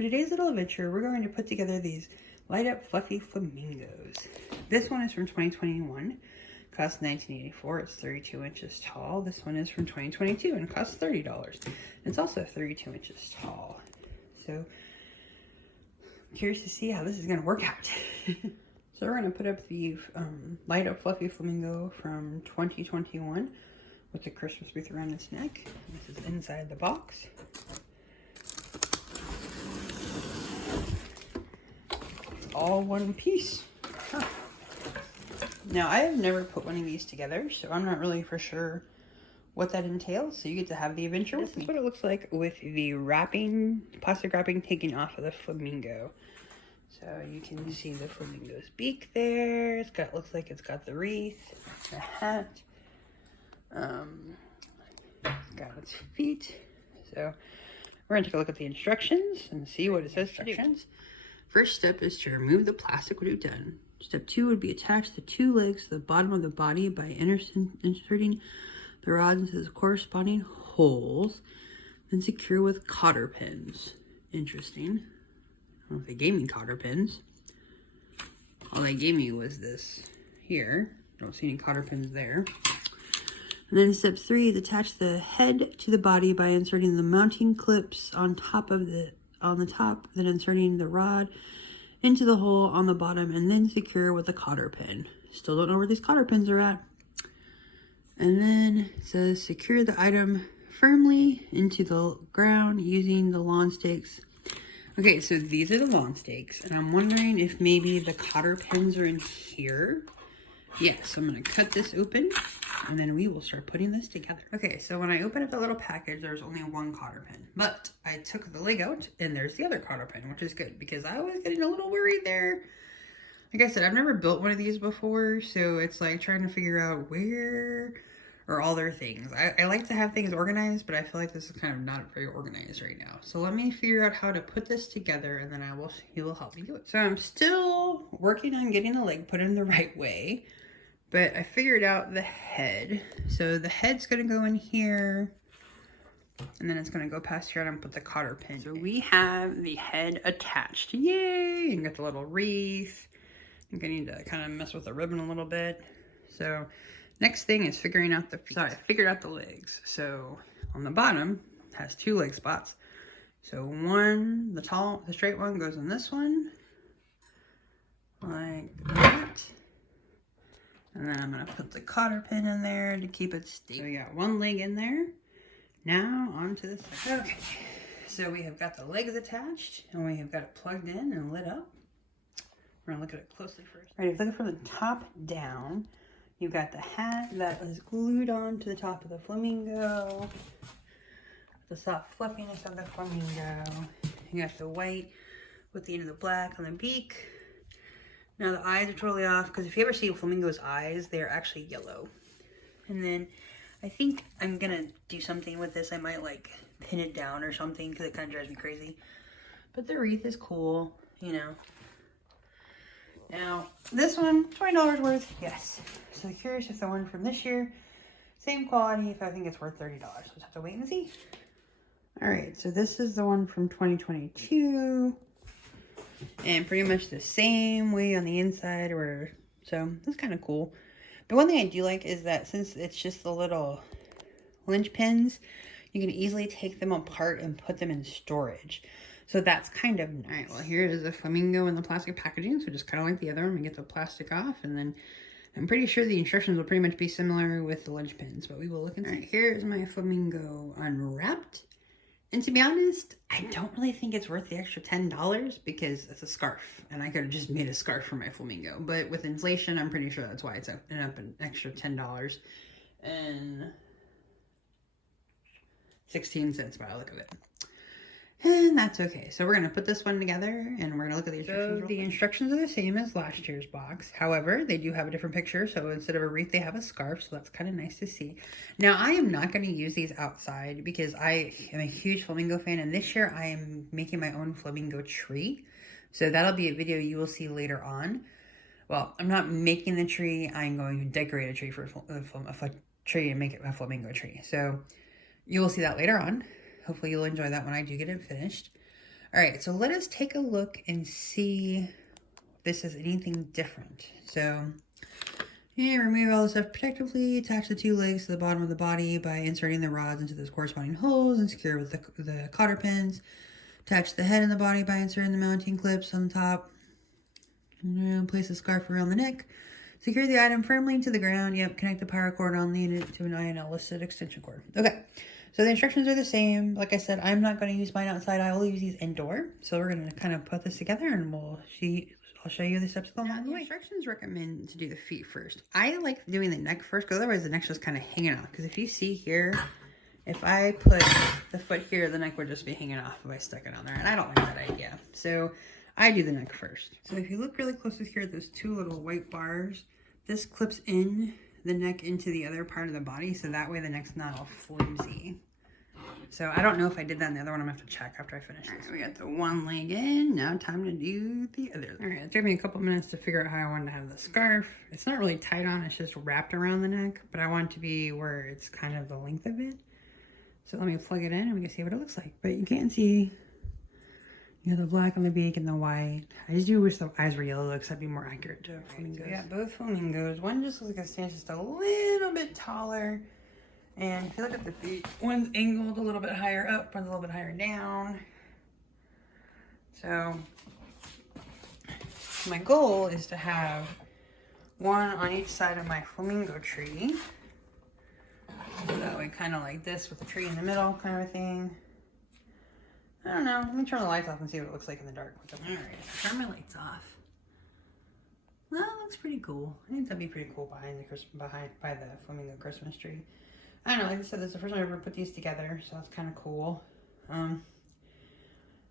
For today's little adventure, we're going to put together these light up fluffy flamingos. This one is from 2021, costs $19.84. It's 32 inches tall. This one is from 2022 and costs $30. It's also 32 inches tall. So, I'm curious to see how this is going to work out. So we're going to put up the light up fluffy flamingo from 2021 with the Christmas wreath around its neck. This is inside the box. All one piece. Huh. Now, I have never put one of these together, so I'm not really for sure what that entails, so you get to have the adventure with me. This is what it looks like with the wrapping, plastic wrapping taken off of the flamingo. So you can see the flamingo's beak there. It's got, looks like it's got the wreath, the hat. It's got its feet. So we're gonna take a look at the instructions and see what it says to do. First step is to remove the plastic, what we've done. Step 2 would be attach the 2 legs to the bottom of the body by inserting the rods into the corresponding holes, then secure with cotter pins. Interesting. I don't know if they gave me cotter pins. All they gave me was this here. Don't see any cotter pins there. And then step 3 is attach the head to the body by inserting the mounting clips on the top, then inserting the rod into the hole on the bottom, and then secure with a cotter pin. Still don't know where these cotter pins are at. And then it says secure the item firmly into the ground using the lawn stakes. Okay, so these are the lawn stakes, and I'm wondering if maybe the cotter pins are in here. Yes, so I'm gonna cut this open, and then we will start putting this together. Okay, so when I opened up the little package, there's only one cotter pin, but I took the leg out and there's the other cotter pin, which is good because I was getting a little worried there. Like I said, I've never built one of these before, so it's like trying to figure out where are all their things. I like to have things organized, but I feel like this is kind of not very organized right now. So let me figure out how to put this together, and then he will help me do it. So I'm still working on getting the leg put in the right way. But I figured out the head. So the head's gonna go in here, and then it's gonna go past here and put the cotter pin. So we have the head attached. Yay! And got the little wreath. I'm gonna need to kind of mess with the ribbon a little bit. So next thing is figuring out the feet. Sorry, I figured out the legs. So on the bottom has 2 leg spots. So one, the straight one goes in this one, like that. And then I'm going to put the cotter pin in there to keep it stable. So we got one leg in there. Now onto the second. Okay, so we have got the legs attached and we have got it plugged in and lit up. We're going to look at it closely first. All right, if you look from the top down, you've got the hat that is glued on to the top of the flamingo. The soft fluffiness of the flamingo. You got the white with the end of the black on the beak. Now the eyes are totally off, because if you ever see a flamingo's eyes, they're actually yellow. And then I think I'm gonna do something with this. I might like pin it down or something, because it kind of drives me crazy. But the wreath is cool, you know. Now this one, $20 worth, yes. So curious if the one from this year, same quality, if I think it's worth $30. We'll just have to wait and see. All right, so this is the one from 2022. And pretty much the same way on the inside, so that's kind of cool. But one thing I do like is that since it's just the little lynch pins, you can easily take them apart and put them in storage. So that's kind of nice. All right, well, here is the flamingo in the plastic packaging. So just kind of like the other one, we get the plastic off, and then I'm pretty sure the instructions will pretty much be similar with the lynch pins, but we will look and see. All right, here's my flamingo unwrapped. And to be honest, I don't really think it's worth the extra $10 because it's a scarf. And I could have just made a scarf for my flamingo. But with inflation, I'm pretty sure that's why it's up an extra $10 and 16 cents by the look of it. And that's okay. So we're going to put this one together and we're going to look at the instructions. So the instructions are the same as last year's box. However, they do have a different picture. So instead of a wreath, they have a scarf. So that's kind of nice to see. Now, I am not going to use these outside because I am a huge flamingo fan. And this year I am making my own flamingo tree. So that'll be a video you will see later on. Well, I'm not making the tree. I'm going to decorate a tree for a tree and make it a flamingo tree. So you will see that later on. Hopefully you'll enjoy that when I do get it finished. All right, so let us take a look and see if this is anything different. So, yeah, remove all the stuff protectively. Attach the two legs to the bottom of the body by inserting the rods into those corresponding holes and secure with the cotter pins. Attach the head and the body by inserting the mounting clips on the top. And place the scarf around the neck. Secure the item firmly to the ground. Yep, connect the power cord on the unit to an INL listed extension cord. Okay, so the instructions are the same. Like I said, I'm not going to use mine outside. I will use these indoor. So we're going to kind of put this together and I'll show you the steps along the way. Instructions recommend to do the feet first. I like doing the neck first because otherwise the neck's just kind of hanging off. Because if you see here, if I put the foot here, the neck would just be hanging off if I stuck it on there. And I don't like that idea. So I do the neck first. So if you look really closely here at those two little white bars, this clips in the neck into the other part of the body. So that way the neck's not all flimsy. So I don't know if I did that in the other one. I'm gonna have to check after I finish this. All right, we got the one leg in. Now time to do the other. All right, it took me a couple minutes to figure out how I wanted to have the scarf. It's not really tied on, it's just wrapped around the neck, but I want it to be where it's kind of the length of it. So let me plug it in and we can see what it looks like. But you can't see, you know, the black on the beak and the white. I just do wish the eyes were yellow because that'd be more accurate to flamingos. So yeah, both flamingos. One just looks like it stands just a little bit taller. And if you look at the feet, one's angled a little bit higher up, one's a little bit higher down. So my goal is to have one on each side of my flamingo tree. So that way, kind of like this with the tree in the middle kind of a thing. I don't know. Let me turn the lights off and see what it looks like in the dark with them. All right, turn my lights off. Well, that looks pretty cool. I think that'd be pretty cool by the flamingo Christmas tree. I don't know, like I said, this is the first time I ever put these together, so that's kind of cool. I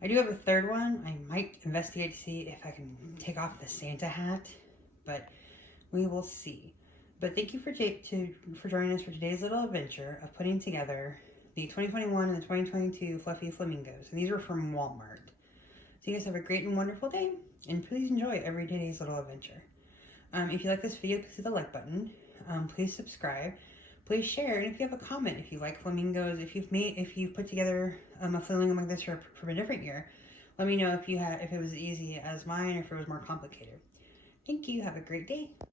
do have a third one. I might investigate to see if I can take off the Santa hat, but we will see. But thank you for joining us for today's little adventure of putting together the 2021 and the 2022 Fluffy Flamingos. And these are from Walmart. So you guys have a great and wonderful day, and please enjoy every day's little adventure. If you like this video, please hit the like button. Please subscribe. Please share, and if you have a comment, if you like flamingos, if you've put together a flamingo like this from a different year, let me know if it was easy as mine or if it was more complicated. Thank you. Have a great day.